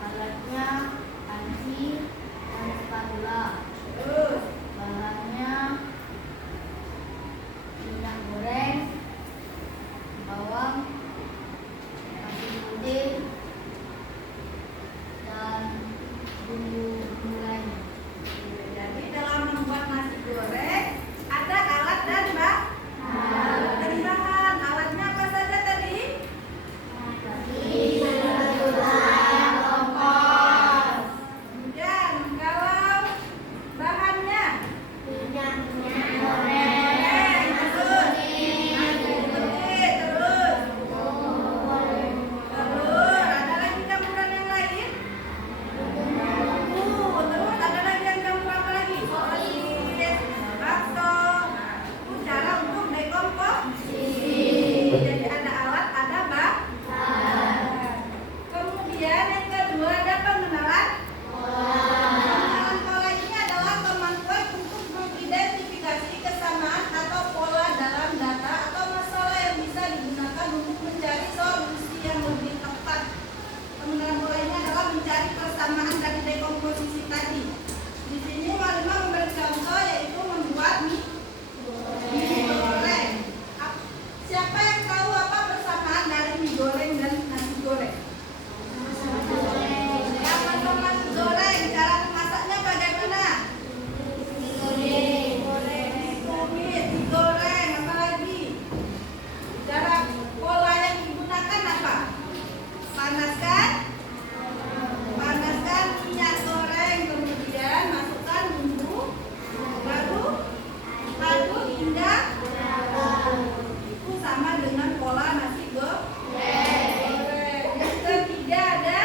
Alatnya panci dan spatula. Siapa yang tahu apa persamaan dari mie goreng dan nasi goreng? Sama-sama nasi goreng. Cara memasaknya bagaimana? Ditumis, digoreng, apa lagi? Cara pola yang digunakan apa? Panaskan minyak goreng, kemudian masukkan bumbu, baru aduk hingga itu sama dengan pola nasi goreng. Yang ketiga ada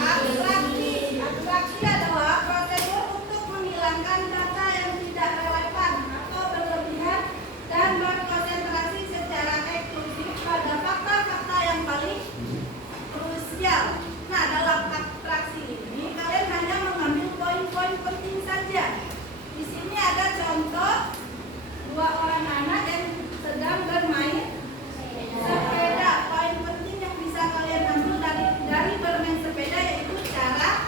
abstraksi. Abstraksi adalah prosedur untuk menghilangkan kata yang tidak relevan atau berlebihan dan berkonsentrasi secara eksklusif pada fakta-fakta yang paling krusial. Nah, dalam abstraksi ini kalian hanya mengambil poin-poin penting saja. Di sini ada contoh dua orang anak yang sedang bermain sepeda. Poin penting yang bisa kalian ambil dari bermain sepeda yaitu cara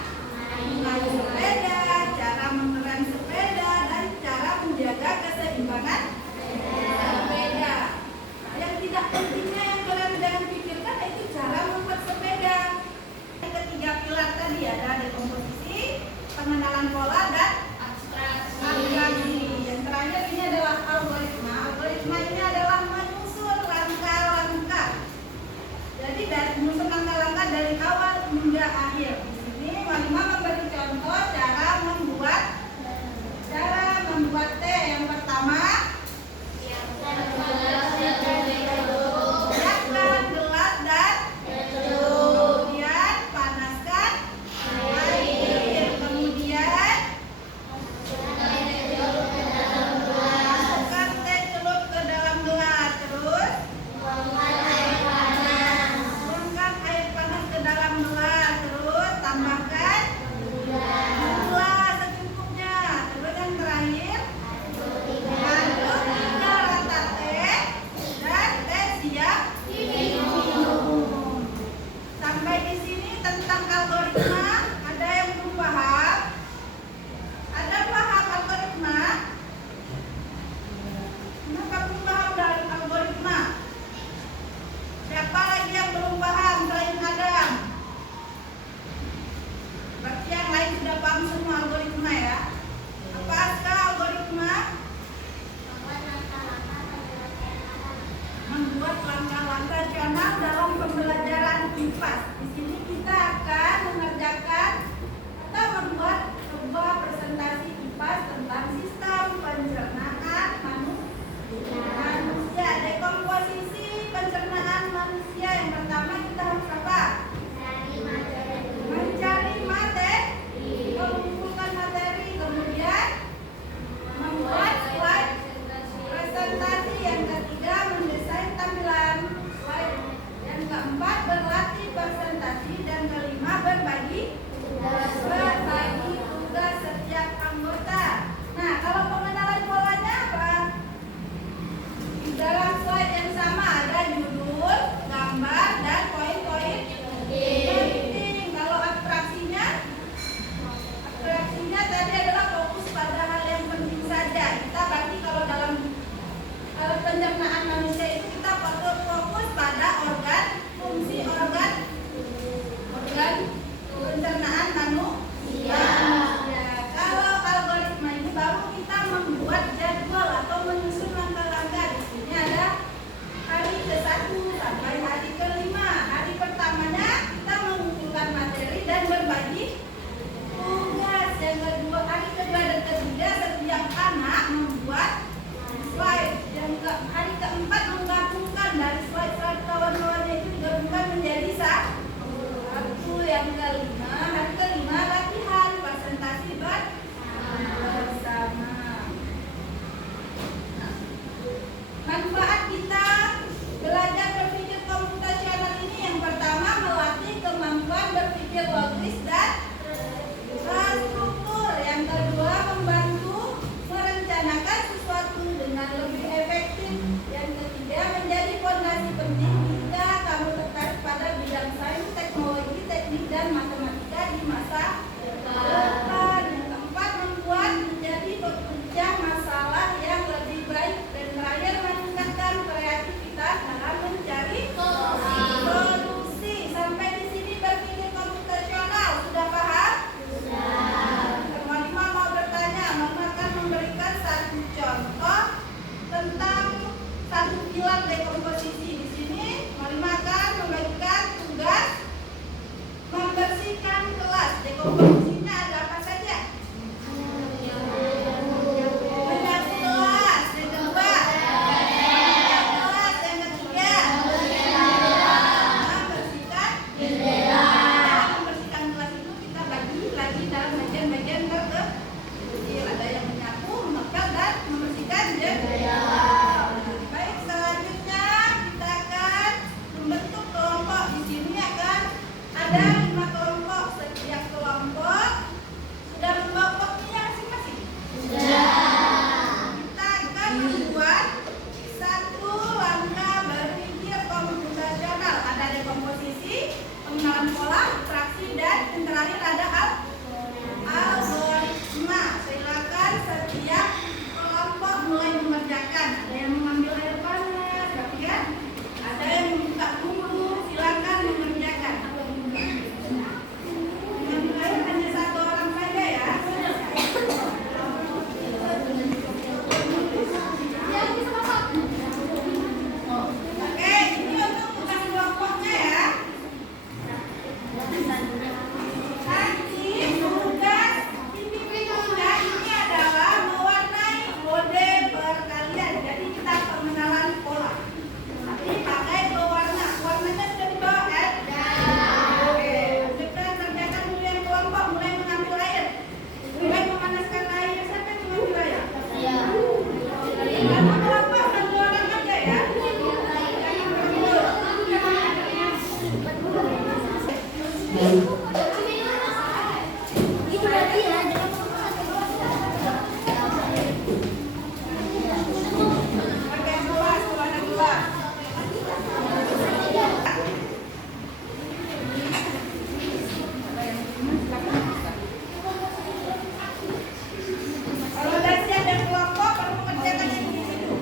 main sepeda, cara mengerem sepeda, dan cara menjaga keseimbangan sepeda. Nah, yang tidak pentingnya yang kalian jangan pikirkan yaitu cara membuat sepeda. Yang ketiga pilar tadi ada dekomposisi, pengenalan pola, dan abstraksi. Yang terakhir ini adalah algoritma. Algoritma ini adalah menyusun langkah-langkah. Jadi menyusun langkah-langkah dari awal hingga akhir. Di sini Walima memberi contoh cara membuat teh. Yang pertama, siapkan gelas dan kemudian panaskan air, kemudian masukkan teh celup ke dalam gelas, terus tuangkan air panas ke dalam gelas, terus tambahkan gula secukupnya, terus yang terakhir aduk hingga rata teh dan teh siap diminum. Sampai di sini tentang algoritma. Ada yang belum paham? Ada paham algoritma? Kenapa belum paham dari algoritma? Siapa lagi yang belum paham selain Adam? Berarti yang lain sudah paham semua algoritma ya? Apa Aska algoritma? Membuat langkah-langkah rasional dalam pembelajaran IPA. Di sini kita akan mengerjakan atau membuat sebuah presentasi IPA tentang sistem pencernaan manusia. Dekomposisi pencernaan manusia. Yang pertama kita harus apa? Mencari materi, mengumpulkan materi, kemudian membuat slide presentasi. Yang ketiga mendesain tampilan slide. Yang keempat berlatih presentasi, dan kelima berbagi tugas setiap anggota. Nah, kalau pengenalan polanya apa? Di dalam slide yang sama ada judul, gambar, dan poin-poin penting. Kalau abstraksinya tadi adalah fokus pada hal yang penting saja. Kita berarti kalau dalam pencernaan manusia itu kita fokus pada fungsi organ pencernaan manusia. Kalau algoritma ini baru kita membuat jadwal atau menyusun langkah-langkah. Di sini ada hari ke-1 sampai hari ke-5. Hari pertamanya kita mengumpulkan materi dan berbagi tugas. Yang kedua, hari kedua dan ketiga setiap anak membuat slide. Yang hari keempat menggabung pilar dekomposisi. Di sini akan membagikan tugas membersihkan kelas. Dekomposisinya ada apa saja? Menyapu kelas, yang kedua menyapu kelas, yang ketiga membersihkan jendela. Membersihkan kelas itu kita bagi lagi dalam bagian-bagian terkecil. Ada yang menyapu, mengepel, dan membersihkan jendela. Baik, selanjutnya kita akan membentuk kelompok. Di sini akan ada 5 kelompok. Setiap kelompok sudah membawa waktunya masing-masing. Kita akan membuat satu langkah berpikir komputasional. Ada dekomposisi, pengenalan pola, interaksi, dan yang terakhir ada algoritma. Silakan setiap kelompok mulai mengerjakan. Ada yang mengambil air panas, tapi ya ada yang membuka bumbu. Silakan mengerjakan. Mengambil air hanya 1 orang saja ya. Oke, ini untuk tugas kelompoknya ya. Nanti tugas tugas ini adalah mewarnai kode perkalian. Jadi kita pengenalan pola. Tapi pakai pewarna. Warnanya sudah dibawa kan? Oke. Kita kerjakan dulu yang kelompok. Mulai mengambil air. Mulai memanaskan air. Siapa yang mengambil air? Karena kelompok 1 orang aja ya. Pakai gelas, warna gelas. Kalau udah siap dan kelompok, baru mengerjakan yang di situ.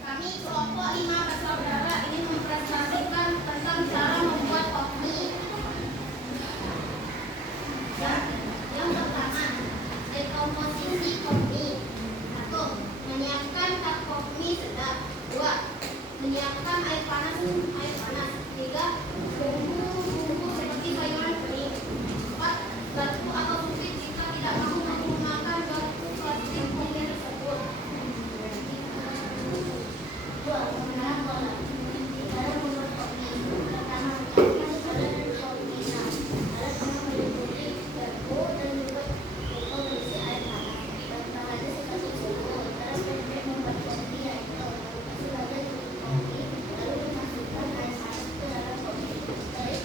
Kami kelompok 5 bersaudara ingin mempresentasikan tentang cara membuat kopi. Yang pertama, dekomposisi kopi. 1. Menyiapkan cup kopi sedap. 2. Menyiapkan air panas. 3. Bumbu seperti sayuran kering. 4. Batu atau sumpit jika tidak mau menggunakan batu plastik kopi tersebut. 2. Pengenalan pola. Cara membuat kopi. Pertama, menyiapkan bahan kopi. Alat yang meliputi garpu dan juga botol berisi air panas. Bahan-bahannya seperti suhu. Cara pendek membuat kopi yaitu kasih lada cukup kopi, lalu masukkan air panas ke dalam kopi. Dari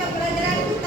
pembelajaran